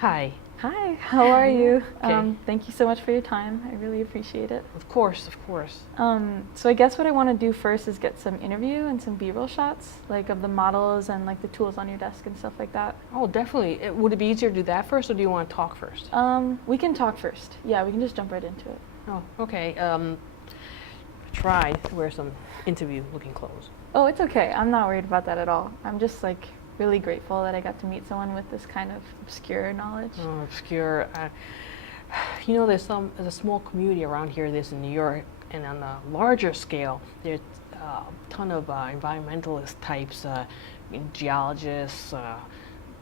Hi. Hi, how are you? Okay. Thank you so much for your time. I really appreciate it. Of course, of course. So I guess what I want to do first is get some interview and some B-roll shots, like of the models and like the tools on your desk and stuff like that. Oh, definitely. Would it be easier to do that first, or do you want to talk first? We can talk first. Yeah, we can just jump right into it. Oh, okay. Try to wear some interview-looking clothes. Oh, it's okay. I'm not worried about that at all. I'm just like really grateful that I got to meet someone with this kind of obscure knowledge. Oh, obscure. There's a small community around here. There's in New York, and on a larger scale, there's a ton of environmentalist types, geologists,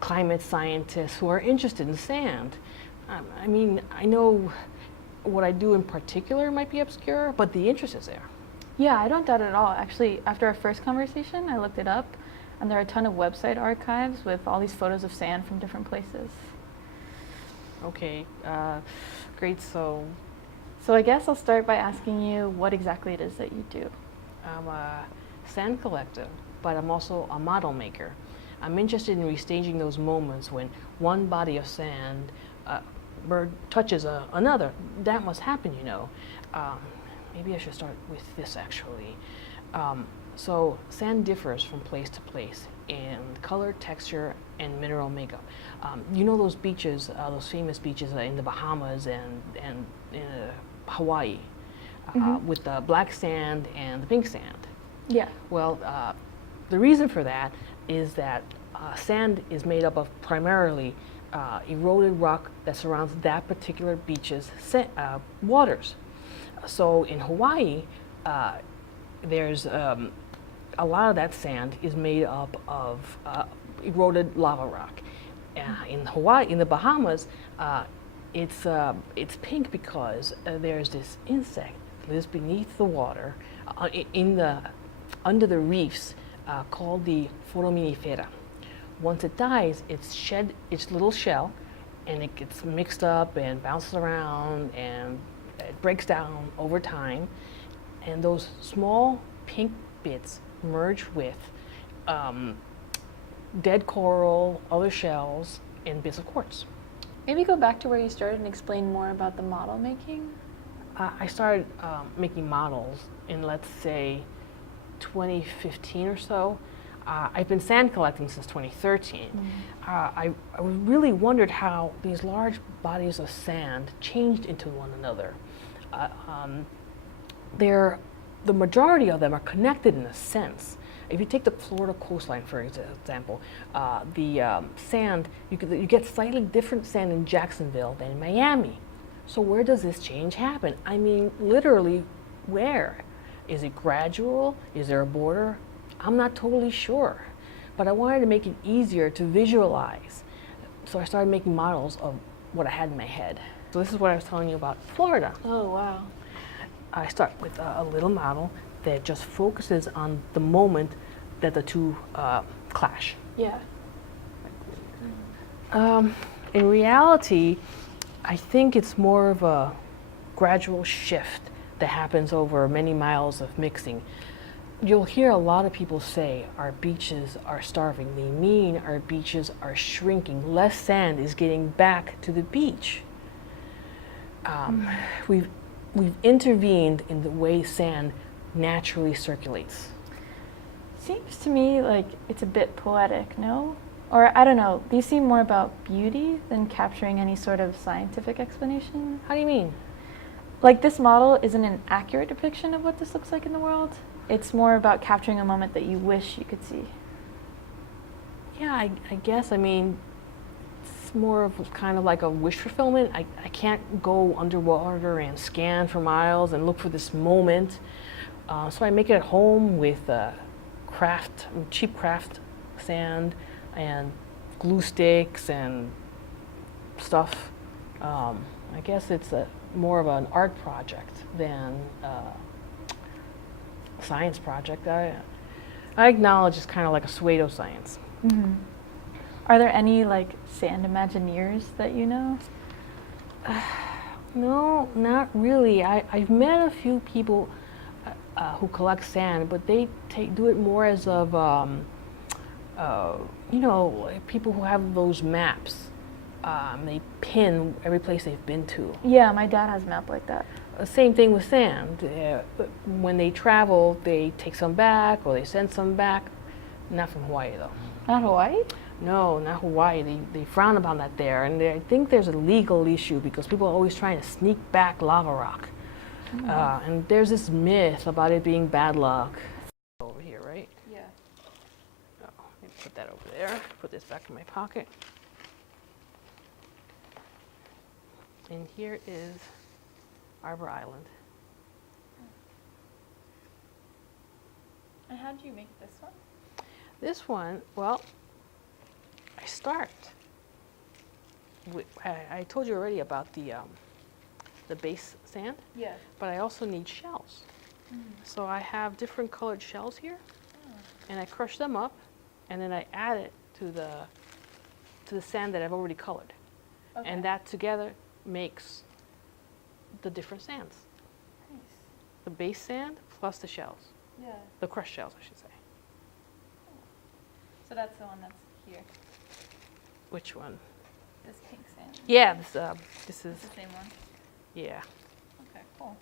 climate scientists who are interested in sand. I know what I do in particular might be obscure, but the interest is there. Yeah, I don't doubt it at all. Actually, after our first conversation, I looked it up, and there are a ton of website archives with all these photos of sand from different places. Okay, great. So I guess I'll start by asking you what exactly it is that you do. I'm a sand collector, but I'm also a model maker. I'm interested in restaging those moments when one body of sand touches another. That must happen, you know. Maybe I should start with this actually. So sand differs from place to place in color, texture, and mineral makeup. You know those beaches, those famous beaches in the Bahamas and in Hawaii, with the black sand and the pink sand. Yeah. Well, the reason for that is that sand is made up of primarily eroded rock that surrounds that particular beach's waters. So in Hawaii, there's a lot of that sand is made up of eroded lava rock. In the Bahamas, it's pink because there's this insect that lives beneath the water, under the reefs, called the foraminifera. Once it dies, it's shed its little shell, and it gets mixed up and bounces around, and it breaks down over time, and those small pink bits merge with dead coral, other shells, and bits of quartz. Maybe go back to where you started and explain more about the model making. I started making models in, let's say, 2015 or so. I've been sand collecting since 2013. I really wondered how these large bodies of sand changed into one another. The majority of them are connected in a sense. If you take the Florida coastline, for example, the sand, you get slightly different sand in Jacksonville than in Miami. So where does this change happen? I mean, literally, where? Is it gradual? Is there a border? I'm not totally sure, but I wanted to make it easier to visualize. So I started making models of what I had in my head. So this is what I was telling you about Florida. Oh, wow. I start with a little model that just focuses on the moment that the two clash. Yeah. In reality, I think it's more of a gradual shift that happens over many miles of mixing. You'll hear a lot of people say our beaches are starving. They mean our beaches are shrinking. Less sand is getting back to the beach. We've intervened in the way sand naturally circulates. Seems to me like it's a bit poetic, no? Or I don't know, these seem more about beauty than capturing any sort of scientific explanation. How do you mean? Like this model isn't an accurate depiction of what this looks like in the world. It's more about capturing a moment that you wish you could see. Yeah, I guess. I mean, it's more of kind of like a wish fulfillment. I can't go underwater and scan for miles and look for this moment. So I make it at home with cheap craft sand and glue sticks and stuff. I guess it's more of an art project than science project. I acknowledge it's kind of like a pseudoscience. Mm-hmm. Are there any like sand imagineers that you know? No, not really. I've met a few people who collect sand, but they do it more as of, people who have those maps They pin every place they've been to. Yeah, my dad has a map like that. Same thing with sand. When they travel, they take some back or they send some back. Not from Hawaii though. Not Hawaii? No, not Hawaii. They frown upon that there, and I think there's a legal issue because people are always trying to sneak back lava rock. And there's this myth about it being bad luck. Over here, right? Yeah. Oh, let me put that over there. Put this back in my pocket. And here is Arbor Island. And how do you make this one? This one, well, I start. I told you already about the base sand, Yeah. but I also need shells. So I have different colored shells here, and I crush them up, and then I add it to the sand that I've already colored, Okay. and that together makes the different sands. Nice. The base sand plus the shells, Yeah. the crushed shells, I should say. So that's the one that's here. Which one? This pink sand. Yeah, this is, It's the same one. yeah. Okay, cool.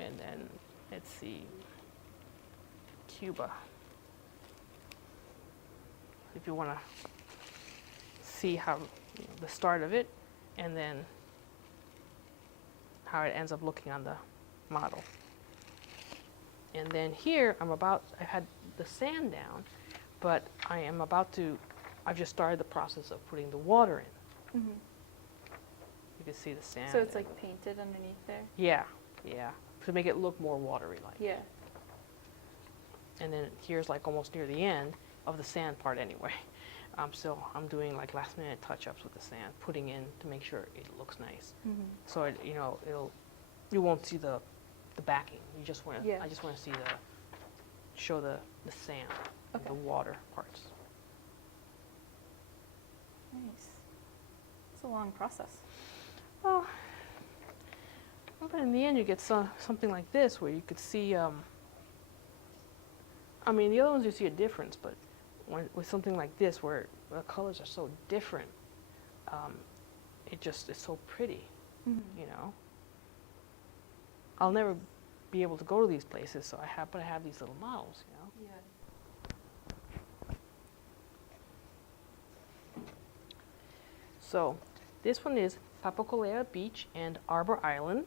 And then, let's see, Cuba. If you want to see how, the start of it, and then how it ends up looking on the model. And then here, I had the sand down, but I've just started the process of putting the water in. Mm-hmm. You can see the sand. So it's there. like painted underneath there? Yeah, to make it look more watery-like. Yeah. And then here's like almost near the end of the sand part anyway. So I'm doing like last minute touch-ups with the sand, putting in to make sure it looks nice. Mm-hmm. So you won't see the backing. You just want to. Yeah. I just want to see show the sand, Okay. the water parts. Nice. It's a long process. Well, but in the end you get something like this where you could see. I mean, the other ones you see a difference, but with something like this where the colors are so different, it's so pretty. Mm-hmm. I'll never be able to go to these places, but I have these little models, Yeah. So this one is Papakolea Beach and Arbor Island.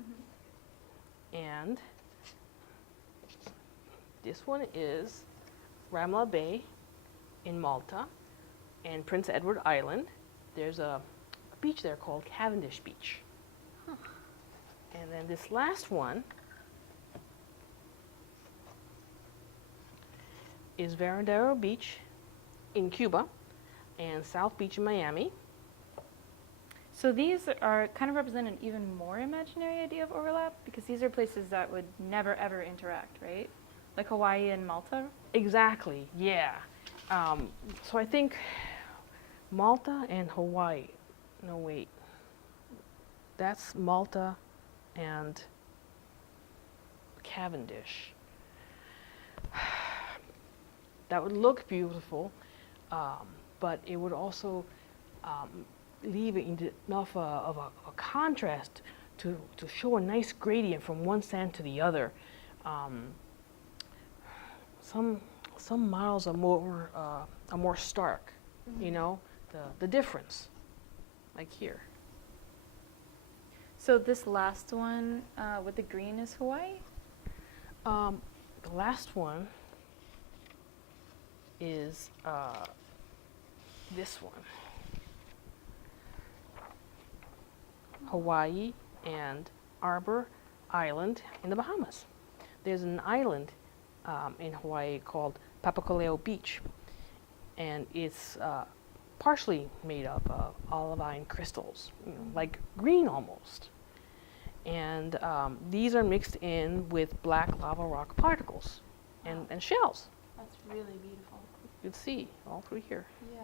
Mm-hmm. And this one is Ramla Bay in Malta and Prince Edward Island. There's a beach there called Cavendish Beach. Huh. And then this last one is Veradero Beach in Cuba and South Beach in Miami. So these are kind of represent an even more imaginary idea of overlap because these are places that would never ever interact, right? Like Hawaii and Malta? Exactly, yeah. So I think Malta and Hawaii. No, wait. That's Malta and Cavendish. That would look beautiful, but it would also leave enough of a contrast to show a nice gradient from one sand to the other. Some models are more stark, Mm-hmm. the difference, like here. So this last one with the green is Hawaii? The last one is this one. Hawaii and Arbor Island in the Bahamas. There's an island in Hawaii called Papakolea Beach, and it's partially made up of olivine crystals, like green almost. And these are mixed in with black lava rock particles and shells. That's really beautiful. You can see all through here. Yeah.